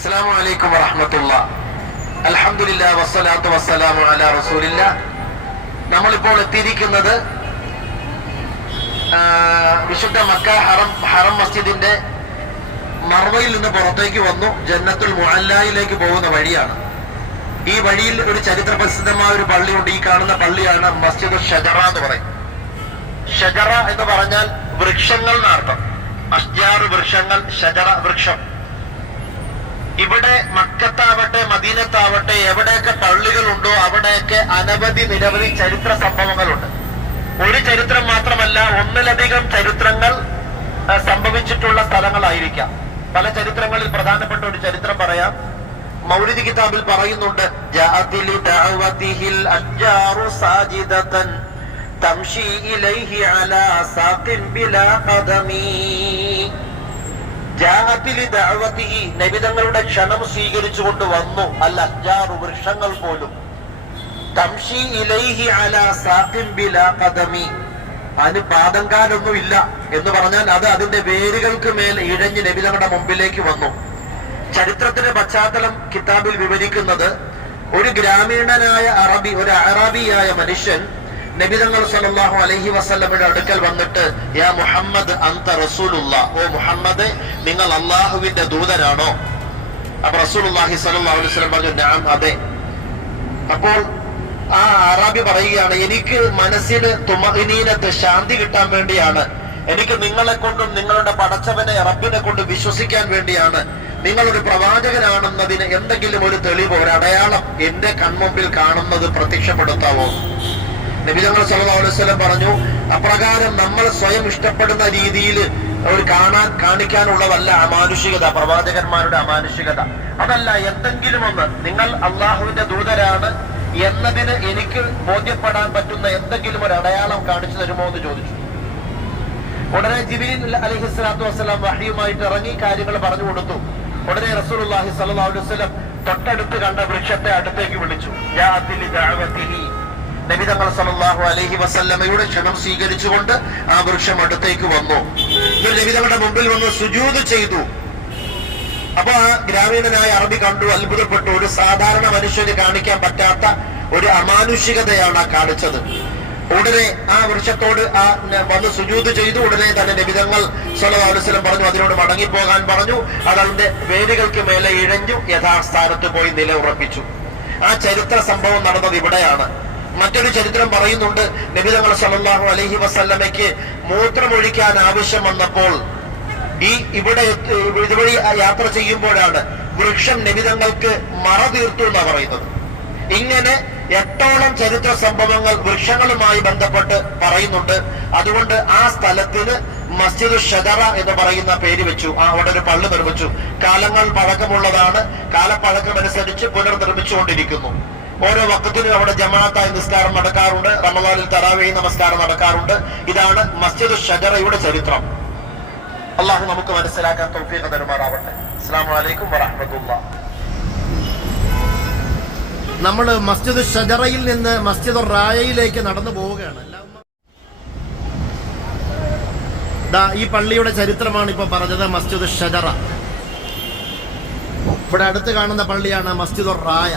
അസ്സലാമു അലൈക്കും വറഹമത്തുള്ള. അൽഹംദുലില്ലാ വസ്സലാത്തു വസ്സലാമു അലാ റസൂലില്ല. നമ്മളിപ്പോൾ എത്തിയിരിക്കുന്നത് വിശുദ്ധ മക്ക ഹറം ഹറം മസ്ജിദിന്റെ മർവയിൽ നിന്ന് പുറത്തേക്ക് വന്നു. ജന്നത്തുൽ മുഅല്ലായിലേക്ക് പോകുന്ന വഴിയാണ്. ഈ വഴിയിൽ ഒരു ചരിത്ര പ്രസിദ്ധമായ ഒരു പള്ളിയുണ്ട്. ഈ കാണുന്ന പള്ളിയാണ് മസ്ജിദ് ഷജറ എന്ന് പറയും. ഷജറ എന്ന് പറഞ്ഞാൽ വൃക്ഷങ്ങൾ എന്നർത്ഥം അഷ്ജാറ് വൃക്ഷങ്ങൾ ഷജറ വൃക്ഷം. ഇവിടെ മക്കത്താവട്ടെ മദീനത്താവട്ടെ എവിടെയൊക്കെ പള്ളികളുണ്ടോ അവിടെയൊക്കെ അനവധി നിരവധി ചരിത്ര സംഭവങ്ങളുണ്ട്. ഒരു ചരിത്രം മാത്രമല്ല ഒന്നിലധികം ചരിത്രങ്ങൾ സംഭവിച്ചിട്ടുള്ള സ്ഥലങ്ങളായിരിക്കാം. പല ചരിത്രങ്ങളിൽ പ്രധാനപ്പെട്ട ഒരു ചരിത്രം പറയാം. മൗലിദ് കിതാബിൽ പറയുന്നുണ്ട് തംഷി ഇലൈഹി അലാ സാഖിൻ ബിലാ ഖദമീ. നബിതങ്ങളുടെ ക്ഷണം സ്വീകരിച്ചു കൊണ്ട് വന്നു. അല്ല അഞ്ചാറ് വൃക്ഷങ്ങൾ പോലും. ഇലൈഹി അതിന് പാതങ്കാലൊന്നും ഇല്ല എന്ന് പറഞ്ഞാൽ അത് അതിന്റെ വേരുകൾക്ക് മേൽ ഇഴഞ്ഞ് നബിതങ്ങളുടെ മുമ്പിലേക്ക് വന്നു. ചരിത്രത്തിന്റെ പശ്ചാത്തലം കിതാബിൽ വിവരിക്കുന്നത് ഒരു ഗ്രാമീണനായ അറബി ഒരു അറബിയായ മനുഷ്യൻ നബിതങ്ങൾ സല്ലല്ലാഹു അലൈഹി വസല്ലമയുടെ അടുക്കൽ വന്നിട്ട് യാ മുഹമ്മദ് അന്ത റസൂലുള്ള. ഓ മുഹമ്മദ് നിങ്ങൾ അള്ളാഹുവിന്റെ ദൂതനാണോ അപ്പൊ റസൂലുള്ളാഹി സല്ലല്ലാഹു അലൈഹി വസല്ലം പറഞ്ഞു ഞാൻ അതെ. അപ്പോൾ ആ അറാബി പറയുകയാണ് എനിക്ക് മനസ്സിന് തുമഹിനീനത്ത് ശാന്തി കിട്ടാൻ വേണ്ടിയാണ്. എനിക്ക് നിങ്ങളെ കൊണ്ടും നിങ്ങളുടെ പടച്ചവനെ റബ്ബിനെ കൊണ്ട് വിശ്വസിക്കാൻ വേണ്ടിയാണ്. നിങ്ങളൊരു പ്രവാചകനാണെന്നതിന് എന്തെങ്കിലും ഒരു തെളിവ് ഒരു അടയാളം എന്റെ കൺമുമ്പിൽ കാണുന്നത് പ്രത്യക്ഷപ്പെടുത്താവോ? നബിതങ്ങൾ സല്ലല്ലാഹു അലൈഹി വസല്ലം പറഞ്ഞു അപ്രകാരം നമ്മൾ സ്വയം ഇഷ്ടപ്പെടുന്ന രീതിയിൽ അവർ കാണാൻ കാണിക്കാനുള്ളതല്ല അമാനുഷികത പ്രവാചകന്മാരുടെ അമാനുഷികത. അതല്ല എന്തെങ്കിലും ഒന്ന് നിങ്ങൾ അള്ളാഹുവിന്റെ ദൂതരാണ് എന്നതിന് എനിക്ക് ബോധ്യപ്പെടാൻ പറ്റുന്ന എന്തെങ്കിലും ഒരു അടയാളം കാണിച്ചു തരുമോ എന്ന് ചോദിച്ചു. ഉടനെ ജിബിലിൻ അലഹി സ്വലാത്തു വസ്സലാം വഹിയുമായിട്ട് ഇറങ്ങി കാര്യങ്ങൾ പറഞ്ഞു കൊടുത്തു. ഉടനെ റസൂലുള്ളാഹി അള്ളാഹി അലൈഹി വസല്ലം തൊട്ടടുത്ത് കണ്ട വൃക്ഷത്തെ അടുത്തേക്ക് വിളിച്ചു. ജാഅത്തിലി സലാഹു അലൈഹി വസല്ലമയുടെ ക്ഷണം സ്വീകരിച്ചുകൊണ്ട് ആ വൃക്ഷം അടുത്തേക്ക് വന്നു. ഇവർ നബിതമ്മയുടെ മുമ്പിൽ വന്ന് സുജൂത് ചെയ്തു. അപ്പൊ ആ ഗ്രാമീണനായ അറബി കണ്ടു അത്ഭുതപ്പെട്ടു. ഒരു സാധാരണ മനുഷ്യന് കാണിക്കാൻ പറ്റാത്ത ഒരു അമാനുഷികതയാണ് ആ കാണിച്ചത്. ഉടനെ ആ വൃക്ഷത്തോട് ആ വന്ന് സുജൂത് ചെയ്തു. ഉടനെ തന്നെ നിബിതങ്ങൾ സ്വലവാനുസരം പറഞ്ഞു അതിനോട് മടങ്ങിപ്പോകാൻ പറഞ്ഞു. അതതിന്റെ വേരുകൾക്ക് മേലെ ഇഴഞ്ഞു യഥാസ്ഥാനത്ത് പോയി നില ഉറപ്പിച്ചു ആ ചരിത്ര സംഭവം നടന്നത് ഇവിടെയാണ്. മറ്റൊരു ചരിത്രം പറയുന്നുണ്ട്. നബിതങ്ങൾ സല്ലല്ലാഹു അലഹി വസല്ലമയ്ക്ക് മൂത്രമൊഴിക്കാൻ ആവശ്യം വന്നപ്പോൾ ഈ ഇവിടെ ഇതുവഴി യാത്ര ചെയ്യുമ്പോഴാണ് വൃക്ഷം നിബിതങ്ങൾക്ക് മറ തീർത്തു എന്നാ പറയുന്നത്. ഇങ്ങനെ എട്ടോളം ചരിത്ര സംഭവങ്ങൾ വൃക്ഷങ്ങളുമായി ബന്ധപ്പെട്ട് പറയുന്നുണ്ട്. അതുകൊണ്ട് ആ സ്ഥലത്തിന് മസ്ജിദ് ഷദറ എന്ന് പറയുന്ന പേര് വെച്ചു. ആ അവിടെ ഒരു പള്ളി നിർമ്മിച്ചു. കാലങ്ങൾ പഴക്കമുള്ളതാണ്. കാലപ്പഴക്കമനുസരിച്ച് പുനർനിർമ്മിച്ചുകൊണ്ടിരിക്കുന്നു. ഓരോ വക്കത്തിനും അവിടെ ജമാഅത്തായി നിസ്കാരം നടക്കാറുണ്ട്. റമദാനിൽ തറാവി നമസ്കാരം നടക്കാറുണ്ട്. ഇതാണ് മസ്ജിദ് ഷജറയുടെ ചരിത്രം. അള്ളാഹു നമുക്ക് മനസ്സിലാക്കാൻ തൗഫീഖ് തരുമാറാവട്ടെ. അസ്സാം വലൈക്കും വറഹമത്തുള്ള. നമ്മൾ മസ്ജിദ് ഷജറയിൽ നിന്ന് മസ്ജിദ് റായയിലേക്ക് നടന്നു പോവുകയാണ്. ഈ പള്ളിയുടെ ചരിത്രമാണ് ഇപ്പൊ പറഞ്ഞത് മസ്ജിദ് ഷജറ ഇവിടെ അടുത്ത് കാണുന്ന പള്ളിയാണ് മസ്ജിദ് റായ.